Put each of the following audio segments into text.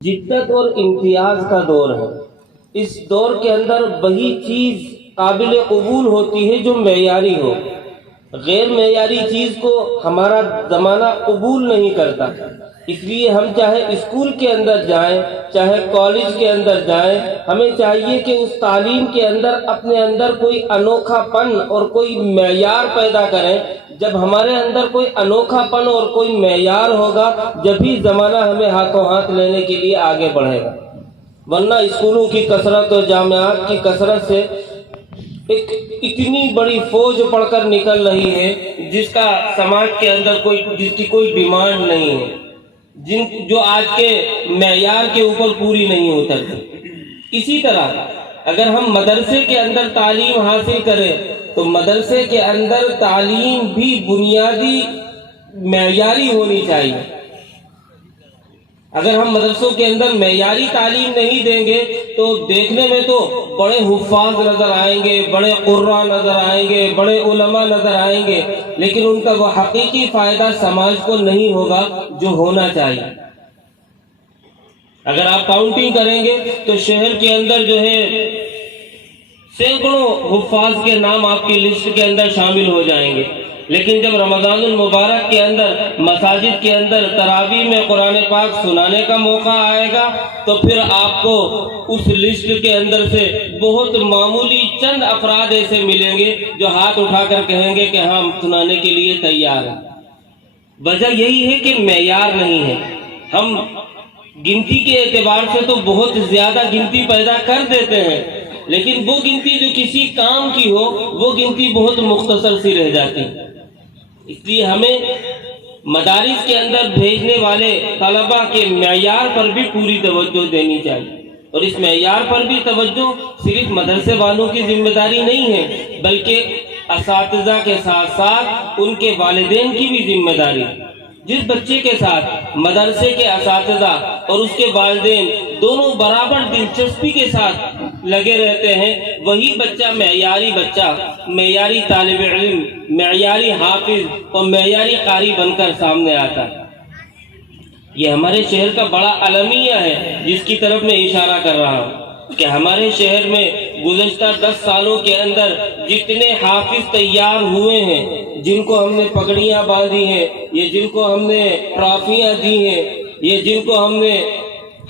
جدت اور امتیاز کا دور ہے۔ اس دور کے اندر وہی چیز قابل قبول ہوتی ہے جو معیاری ہو۔ غیر معیاری چیز کو ہمارا زمانہ قبول نہیں کرتا، اس لیے ہم چاہے اسکول کے اندر جائیں چاہے کالج کے اندر جائیں، ہمیں چاہیے کہ اس تعلیم کے اندر اپنے اندر کوئی انوکھا پن اور کوئی معیار پیدا کریں۔ جب ہمارے اندر کوئی انوکھا پن اور کوئی معیار ہوگا جبھی زمانہ ہمیں ہاتھوں ہاتھ لینے کے لیے آگے بڑھے گا، ورنہ اسکولوں کی کثرت اور جامعات کی کثرت سے ایک اتنی بڑی فوج پڑھ کر نکل رہی ہے جس کا سماج کے اندر جس کی کوئی ڈیمانڈ نہیں ہے، جو آج کے معیار کے اوپر پوری نہیں اترتی۔ اسی طرح اگر ہم مدرسے کے اندر تعلیم حاصل کریں تو مدرسے کے اندر تعلیم بھی بنیادی معیاری ہونی چاہیے۔ اگر ہم مدرسوں کے اندر معیاری تعلیم نہیں دیں گے تو دیکھنے میں تو بڑے حفاظ نظر آئیں گے، بڑے قراء نظر آئیں گے، بڑے علماء نظر آئیں گے، لیکن ان کا وہ حقیقی فائدہ سماج کو نہیں ہوگا جو ہونا چاہیے۔ اگر آپ کاؤنٹنگ کریں گے تو شہر کے اندر جو ہے سینکڑوں حفاظ کے نام آپ کی لسٹ کے اندر شامل ہو جائیں گے، لیکن جب رمضان المبارک کے اندر مساجد کے اندر تراویح میں قرآن پاک سنانے کا موقع آئے گا تو پھر آپ کو اس لسٹ کے اندر سے بہت معمولی چند افراد ایسے ملیں گے جو ہاتھ اٹھا کر کہیں گے کہ ہم سنانے کے لیے تیار ہیں۔ وجہ یہی ہے کہ معیار نہیں ہے۔ ہم گنتی کے اعتبار سے تو بہت زیادہ گنتی پیدا کر دیتے ہیں، لیکن وہ گنتی جو کسی کام کی ہو وہ گنتی بہت مختصر سی رہ جاتی ہے۔ اس لیے ہمیں مدارس کے اندر بھیجنے والے طلباء کے معیار پر بھی پوری توجہ دینی چاہیے، اور اس معیار پر بھی توجہ صرف مدرسے والوں کی ذمہ داری نہیں ہے بلکہ اساتذہ کے ساتھ ساتھ ان کے والدین کی بھی ذمہ داری ہے۔ جس بچے کے ساتھ مدرسے کے اساتذہ اور اس کے والدین دونوں برابر دلچسپی کے ساتھ لگے رہتے ہیں وہی بچہ معیاری طالب علم، معیاری حافظ اور معیاری قاری بن کر سامنے آتا ہے۔ یہ ہمارے شہر کا بڑا المیہ ہے جس کی طرف میں اشارہ کر رہا ہوں کہ ہمارے شہر میں گزشتہ 10 سالوں کے اندر جتنے حافظ تیار ہوئے ہیں، جن کو ہم نے پگڑیاں باندھی ہیں، یہ جن کو ہم نے ٹرافیاں دی ہیں، یہ جن کو ہم نے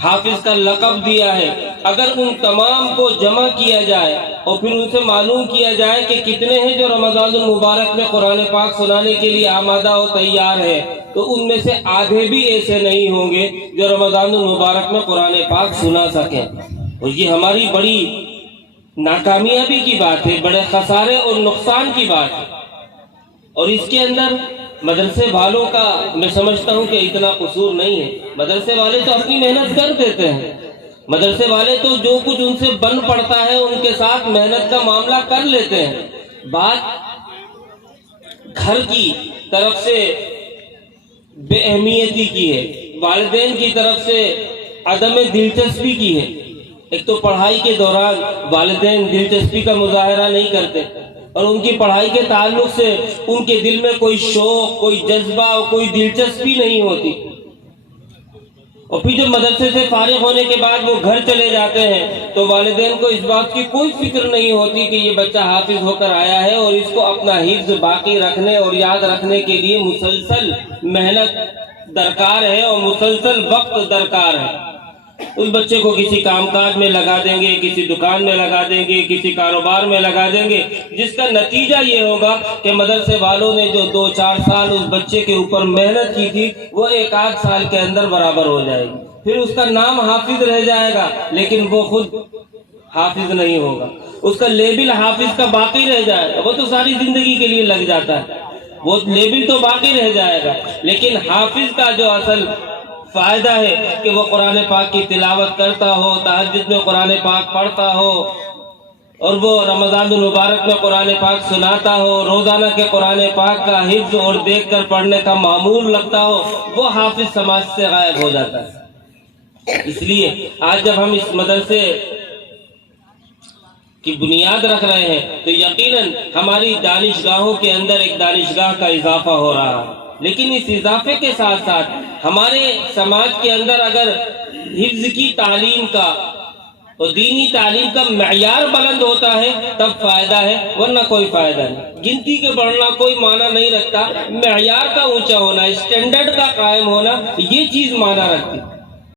حافظ کا لقب دیا ہے، اگر ان تمام کو جمع کیا جائے اور پھر ان سے معلوم کیا جائے کہ کتنے ہیں جو رمضان المبارک میں قرآن پاک سنانے کے لیے آمادہ و تیار ہے، تو ان میں سے آدھے بھی ایسے نہیں ہوں گے جو رمضان المبارک میں قرآن پاک سنا سکیں۔ اور یہ ہماری بڑی ناکامیابی کی بات ہے، بڑے خسارے اور نقصان کی بات ہے۔ اور اس کے اندر مدرسے والوں کا میں سمجھتا ہوں کہ اتنا قصور نہیں ہے۔ مدرسے والے تو اپنی محنت کر دیتے ہیں، مدرسے والے تو جو کچھ ان سے بن پڑتا ہے ان کے ساتھ محنت کا معاملہ کر لیتے ہیں۔ بات گھر کی طرف سے بے اہمیتی کی ہے، والدین کی طرف سے عدم دلچسپی کی ہے۔ ایک تو پڑھائی کے دوران والدین دلچسپی کا مظاہرہ نہیں کرتے، اور ان کی پڑھائی کے تعلق سے ان کے دل میں کوئی شوق، کوئی جذبہ اور کوئی دلچسپی نہیں ہوتی۔ اور پھر جب مدرسے سے فارغ ہونے کے بعد وہ گھر چلے جاتے ہیں تو والدین کو اس بات کی کوئی فکر نہیں ہوتی کہ یہ بچہ حافظ ہو کر آیا ہے اور اس کو اپنا حفظ باقی رکھنے اور یاد رکھنے کے لیے مسلسل محنت درکار ہے اور مسلسل وقت درکار ہے۔ اس بچے کو کسی کام کاج میں لگا دیں گے، کسی دکان میں لگا دیں گے، کسی کاروبار میں لگا دیں گے، جس کا نتیجہ یہ ہوگا کہ مدرسے والوں نے جو 2-4 سال اس بچے کے اوپر محنت کی تھی وہ 1-8 سال کے اندر برابر ہو جائے گی۔ پھر اس کا نام حافظ رہ جائے گا لیکن وہ خود حافظ نہیں ہوگا، اس کا لیبل حافظ کا باقی رہ جائے گا۔ وہ تو ساری زندگی کے لیے لگ جاتا ہے، وہ لیبل تو باقی رہ جائے گا، لیکن حافظ کا جو اصل فائدہ ہے کہ وہ قرآن پاک کی تلاوت کرتا ہو، تہجد میں قرآن پاک پڑھتا ہو، اور وہ رمضان المبارک میں قرآن پاک سناتا ہو، روزانہ کے قرآن پاک کا حفظ اور دیکھ کر پڑھنے کا معمول لگتا ہو، وہ حافظ سماج سے غائب ہو جاتا ہے۔ اس لیے آج جب ہم اس مدرسے کی بنیاد رکھ رہے ہیں تو یقیناً ہماری دانشگاہوں کے اندر ایک دانشگاہ کا اضافہ ہو رہا ہے، لیکن اس اضافے کے ساتھ ساتھ ہمارے سماج کے اندر اگر حفظ کی تعلیم کا اور دینی تعلیم کا معیار بلند ہوتا ہے تب فائدہ ہے، ورنہ کوئی فائدہ نہیں۔ گنتی کے بڑھنا کوئی معنی نہیں رکھتا، معیار کا اونچا ہونا، اسٹینڈرڈ کا قائم ہونا، یہ چیز معنی رکھتی ہے۔